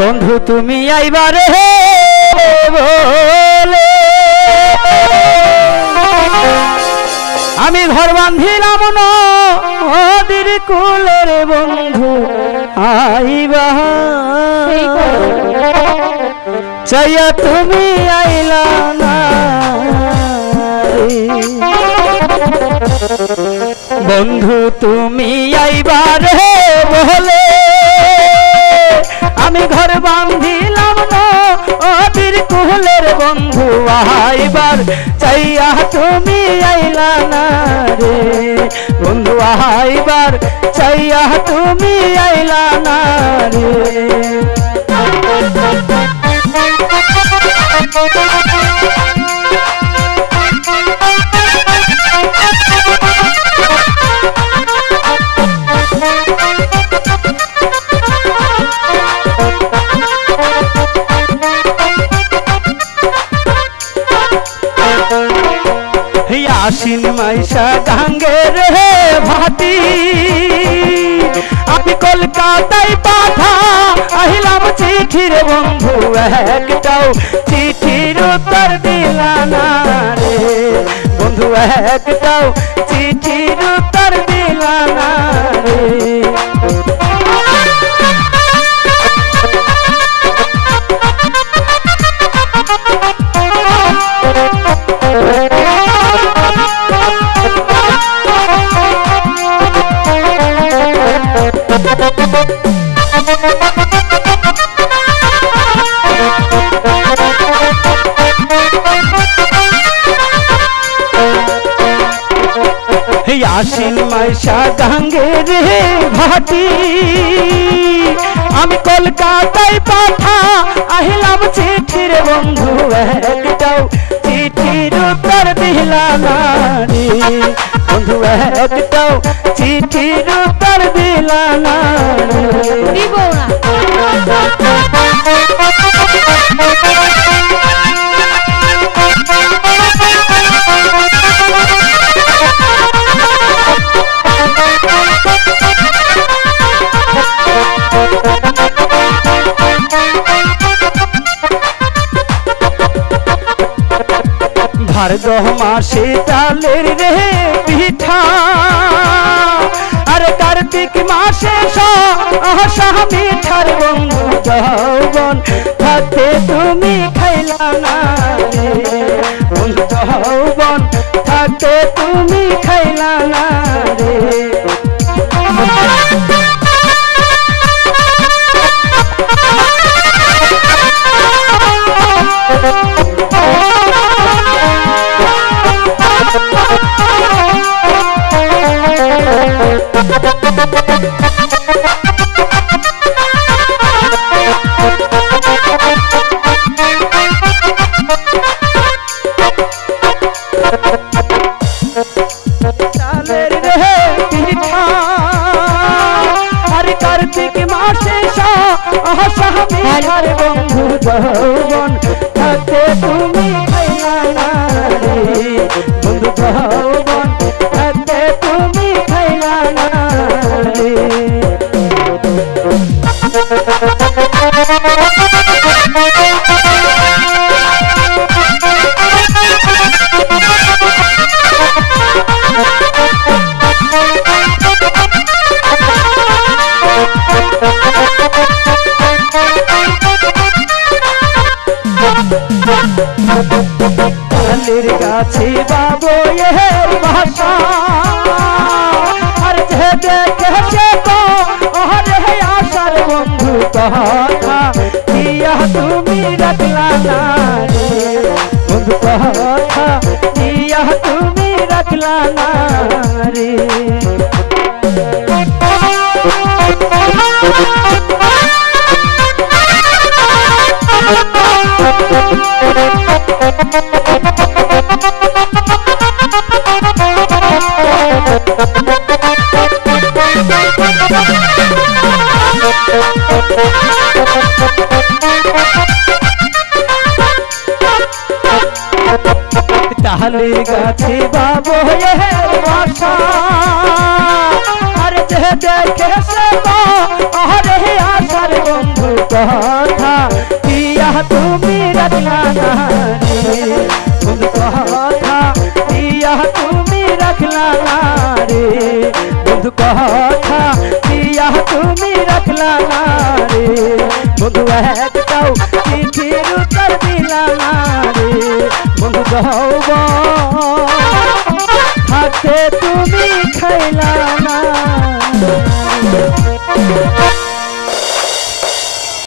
বন্ধু তুমি আইবারে বলে আমি ঘর বাঁধিলাম নদীর কূলে রে বন্ধু আইবা চাইয়া তুমি আইলা না বন্ধু তুমি আইবারে বলে আমি ঘর বাঁধিলাম নদীর কূলের বন্ধু আইবার চাইয়া তুমি আইলা না রে বন্ধু আইবার চাইয়া তুমি আইলা না রে আশ্বিন মাইশা গাঙ্গে রে ভাতি আমি কলকাতায় পাঠা আহিলাম চিঠির বন্ধু একটাও চিঠির উত্তর দিলা না রে বন্ধু একটাও চিঠির উত্তর দিলা না রে আশ্বিন মাইশা গাঙ্গে রে ভাটি আমি কলকাতায় পাঠা আহিলাম চিঠির বন্ধু একটাও চিঠির উত্তর দিলা না রে বন্ধু একটাও চিঠির উত্তর দিলা না দিব না ভাদ্র মাসে চালের রে পিঠা আর কার্তিক মাসে সহসা মিঠার বন্ধু যৌবন থাকতে তুমি খাইলা না রে বন্ধু যৌবন থাকতে তুমি খাইলা না রে চালের রে পিঠা আর কার্তিক মাসে সহসা মিঠার বন্ধু যৌবন থাকতে তুমি খাইলা না রে বন্ধু যৌবন থাকতে তুমি খাইলা না রে তালের গাছে বাবো এর ভাষা আর যে দেখে সে তো ওরে আশার বন্ধু কথা দিয়া তুমি রাখলা না রে বন্ধু কথা দিয়া তুমি রাখলা না রে তালের গাছে বাবু বাসা আর যে দেখে সে আরে আশার বন্ধু কথা দিয়া তুমি রাখলা না রে বন্ধু কথা দিয়া তুমি রাখলা না রে বন্ধু কথা দিয়া তুমি রাখলা না রে বন্ধু একটাও চিঠির উত্তর দিলা না রে বন্ধু থাকতে